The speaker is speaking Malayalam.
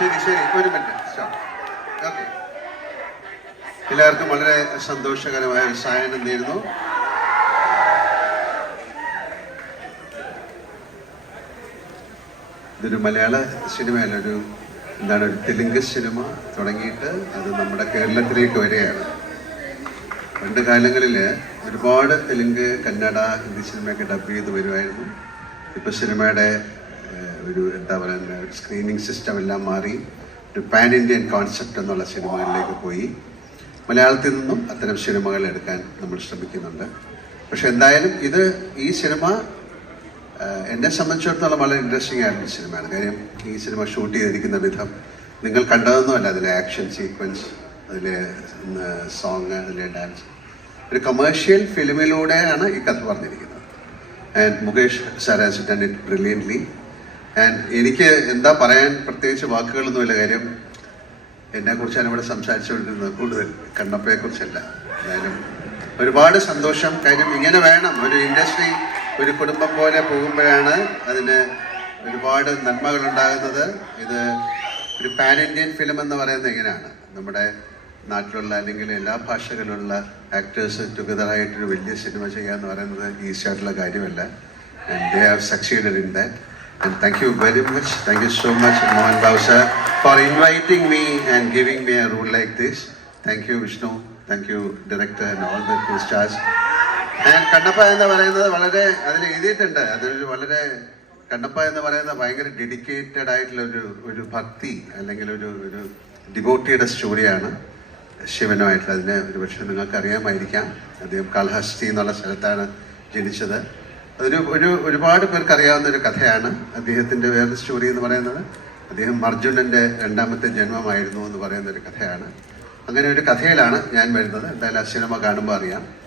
ശരി ശരി. ഒരു മിനിറ്റ് എല്ലാവർക്കും വളരെ സന്തോഷകരമായ ഒരു സായനം നേരുന്നു. ഇതൊരു മലയാള സിനിമയല്ല ഒരു എന്താണ് ഒരു തെലുങ്ക് സിനിമ തുടങ്ങിയിട്ട് അത് നമ്മുടെ കേരളത്തിലേക്ക് വരികയാണ്. പണ്ട് കാലങ്ങളിൽ ഒരുപാട് തെലുങ്ക് കന്നഡ ഹിന്ദി സിനിമയൊക്കെ ഡബ് ചെയ്ത് വരുമായിരുന്നു. ഇപ്പോൾ സിനിമയുടെ ഒരു എന്താ പറയുക സ്ക്രീനിങ് സിസ്റ്റം എല്ലാം മാറി ഒരു പാൻ ഇന്ത്യൻ കോൺസെപ്റ്റ് എന്നുള്ള സിനിമകളിലേക്ക് പോയി. മലയാളത്തിൽ നിന്നും അത്തരം സിനിമകൾ എടുക്കാൻ നമ്മൾ ശ്രമിക്കുന്നുണ്ട്. പക്ഷെ എന്തായാലും ഇത് ഈ സിനിമ എന്നെ സംബന്ധിച്ചിടത്തോളം വളരെ ഇൻട്രസ്റ്റിംഗ് ആയിട്ടുള്ള സിനിമയാണ്. കാര്യം ഈ സിനിമ ഷൂട്ട് ചെയ്തിരിക്കുന്ന വിധം നിങ്ങൾ കണ്ടതൊന്നുമല്ല. അതിലെ ആക്ഷൻ സീക്വൻസ് അതിലെ സോങ് അതിലെ ഡാൻസ് ഒരു കമേഴ്ഷ്യൽ ഫിലിമിലൂടെയാണ് ഈ കഥ പറഞ്ഞിരിക്കുന്നത്. And Mukesh sir has done it brilliantly and എനിക്ക് എന്താ പറയാൻ പ്രത്യേകിച്ച് വാക്കുകളൊന്നുമില്ല കാര്യം എന്നെ കുറിച്ചാണ് ഇവിടെ സംസാരിച്ചുകൊണ്ടിരുന്നത് കൂടുതൽ കണ്ണപ്പയെ കുറിച്ചല്ല എന്തായാലും ഒരുപാട് സന്തോഷം. കാര്യം ഇങ്ങനെ വേണം. ഒരു ഇൻഡസ്ട്രി ഒരു കുടുംബം പോലെ പോകുമ്പോഴാണ് അതിന് ഒരുപാട് നന്മകൾ ഉണ്ടാകുന്നത്. ഇത് ഒരു പാൻ ഇന്ത്യൻ ഫിലിം എന്ന് പറയുന്നത് ഇങ്ങനെയാണ്. നമ്മുടെ നാട്ടിലുള്ള അല്ലെങ്കിൽ എല്ലാ ഭാഷകളിലുള്ള ആക്ടേഴ്സ് ടുഗദറായിട്ടൊരു വലിയ സിനിമ ചെയ്യുക എന്ന് പറയുന്നത് ഈസിയായിട്ടുള്ള കാര്യമല്ല. And they have succeeded in that And thank you very much. Thank you so much, Mohan Bhau sir, for inviting me and giving me a role like this. Thank you, Vishnu. Thank you, director and all the co-stars. ഞാൻ കണ്ണപ്പ എന്ന് പറയുന്നത് വളരെ അതിൽ എഴുതിയിട്ടുണ്ട് അതൊരു വളരെ കണ്ണപ്പ എന്ന് പറയുന്നത് ഭയങ്കര ഡെഡിക്കേറ്റഡ് ആയിട്ടുള്ള ഒരു ഒരു ഭക്തി അല്ലെങ്കിൽ ഒരു ഒരു ഡിവോട്ടിയുടെ സ്റ്റോറിയാണ് ശിവനുമായിട്ടുള്ള അതിനെ ഒരുപക്ഷെ നിങ്ങൾക്ക് അറിയാമായിരിക്കാം അദ്ദേഹം കാൽഹസ്തി എന്നുള്ള സ്ഥലത്താണ് ജനിച്ചത് അതൊരു ഒരു ഒരുപാട് പേർക്ക് അറിയാവുന്ന ഒരു കഥയാണ് അദ്ദേഹത്തിന്റെ വേറെ സ്റ്റോറി എന്ന് പറയുന്നത്. അദ്ദേഹം അർജുനന്റെ രണ്ടാമത്തെ ജന്മമായിരുന്നു എന്ന് പറയുന്ന ഒരു കഥയാണ്. അങ്ങനെ ഒരു കഥയിലാണ് ഞാൻ വരുന്നത്. എന്തായാലും ആ സിനിമ കാണുമ്പോൾ അറിയാം.